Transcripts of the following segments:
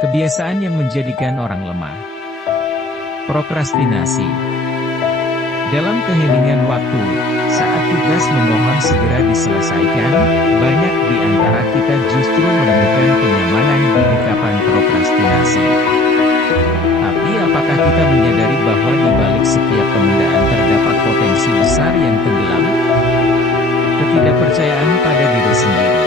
Kebiasaan yang menjadikan orang lemah. Prokrastinasi. Dalam keheningan waktu, saat tugas memohon segera diselesaikan, banyak di antara kita justru menemukan kenyamanan di dekapan prokrastinasi. Tapi apakah kita menyadari bahwa di balik setiap penundaan terdapat potensi besar yang tenggelam? Ketidakpercayaan pada diri sendiri.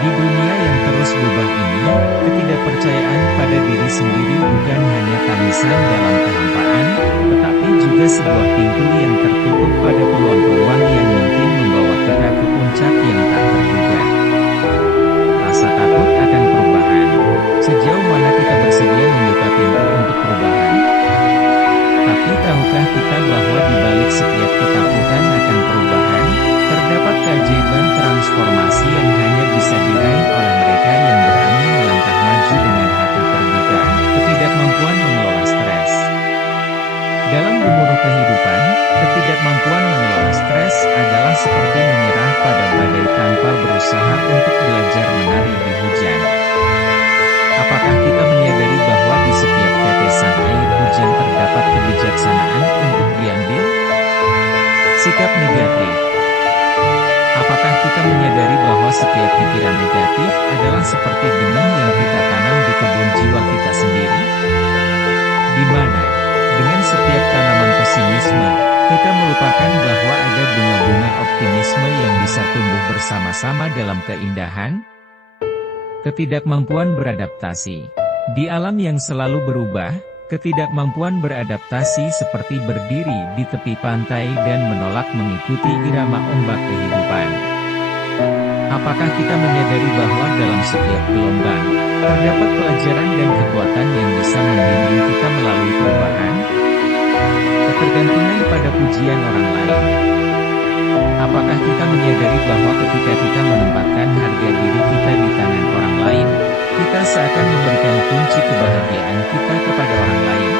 Di dunia yang terus berubah ini, ketidakpercayaan pada diri sendiri bukan hanya tangisan dalam kehampaan, tetapi juga sebuah pintu yang tertutup pada peluang-peluang yang mungkin membawa kita ke puncak yang tak terduga. Rasa takut akan perubahan. Sejauh mana kita bersedia membuka pintu untuk perubahan? Tapi tahukah kita bahwa di balik setiap ketakutan akan perubahan, terdapat keajaiban transformasi yang hanya bisa diraih oleh mereka yang berani melangkah maju dengan hati terbuka. Ketidakmampuan mengelola stres. Dalam gemuruh kehidupan, ketidakmampuan mengelola stres adalah seperti menyerah pada badai tanpa berusaha untuk belajar menari di hujan. Apakah kita menyadari bahwa di setiap tetesan air hujan terdapat kebijaksanaan untuk diambil? Sikap negatif. Apakah kita menyadari bahwa setiap pikiran negatif adalah seperti benih yang kita tanam di kebun jiwa kita sendiri? Di mana, dengan setiap tanaman pesimisme, kita melupakan bahwa ada bunga-bunga optimisme yang bisa tumbuh bersama-sama dalam keindahan? Ketidakmampuan beradaptasi. Di alam yang selalu berubah, ketidakmampuan beradaptasi seperti berdiri di tepi pantai dan menolak mengikuti irama ombak kehidupan. Apakah kita menyadari bahwa dalam setiap gelombang, terdapat pelajaran dan kekuatan yang bisa membimbing kita melalui perubahan? Ketergantungan pada pujian orang lain. Apakah kita menyadari bahwa ketika kita menempatkan harga diri kita di tangan orang lain, kita seakan memberikan kunci kebahagiaan kita kepada orang lain?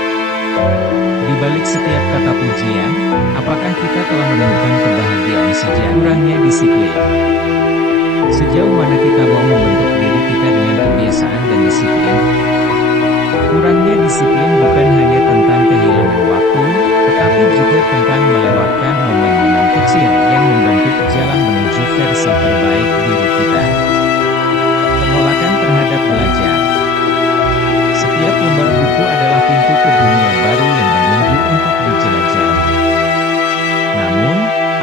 Di balik setiap kata pujian, apakah kita telah menemukan kebahagiaan sejak kurangnya disiplin? Sejauh mana kita mau membentuk diri kita dengan kebiasaan dan disiplin? Kurangnya disiplin bukan hanya tentang kehilangan waktu, tetapi juga tentang melewatkan momen-momen kecil yang membentuk jalan menuju versi terbaik diri kita. Penolakan terhadap belajar. Setiap lembar buku adalah pintu ke dunia baru yang menunggu untuk dijelajahi. Namun,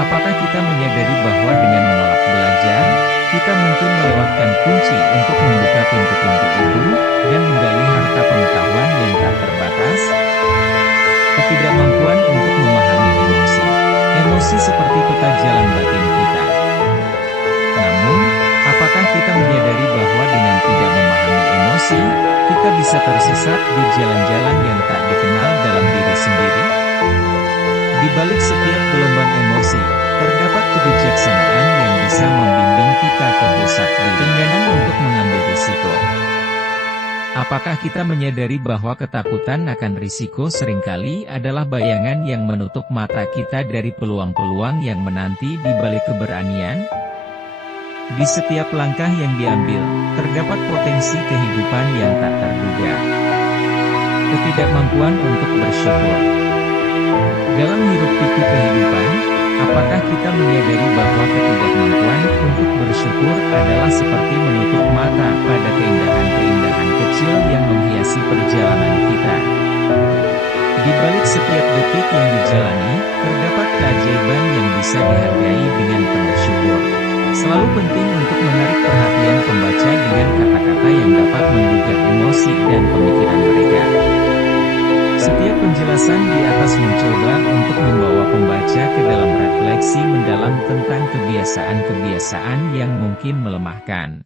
apakah kita menyadari bahwa dengan menolak belajar, kita mungkin melewatkan kunci untuk membuka pintu-pintu itu, dan menggali harta pengetahuan yang tak terbatas? Ketidakmampuan untuk memahami emosi. Emosi seperti peta jalan batin kita. Namun, apakah kita menyadari bahwa dengan tidak memahami emosi, kita bisa tersesat di jalan-jalan yang tak dikenal dalam diri sendiri? Di balik setiap gelombang emosi, terdapat kebijaksanaan yang bisa membimbing kita ke pusat diri untuk mengambil risiko. Apakah kita menyadari bahwa ketakutan akan risiko seringkali adalah bayangan yang menutup mata kita dari peluang-peluang yang menanti di balik keberanian? Di setiap langkah yang diambil, terdapat potensi kehidupan yang tak terduga. Ketidakmampuan untuk bersyukur. Dalam hiruk-pikuk kehidupan, apakah kita menyadari bahwa ketidakmampuan untuk bersyukur adalah seperti menutup mata pada keindahan-keindahan kecil yang menghiasi perjalanan kita? Di balik setiap detik yang dijalani, terdapat keajaiban yang bisa dihargai dengan penuh syukur. Selalu penting untuk menarik perhatian pembaca dengan kata-kata yang dapat menggugah emosi dan pemikiran mereka. Setiap penjelasan di atas mencoba untuk membawa pembaca ke dalam refleksi mendalam tentang kebiasaan-kebiasaan yang mungkin melemahkan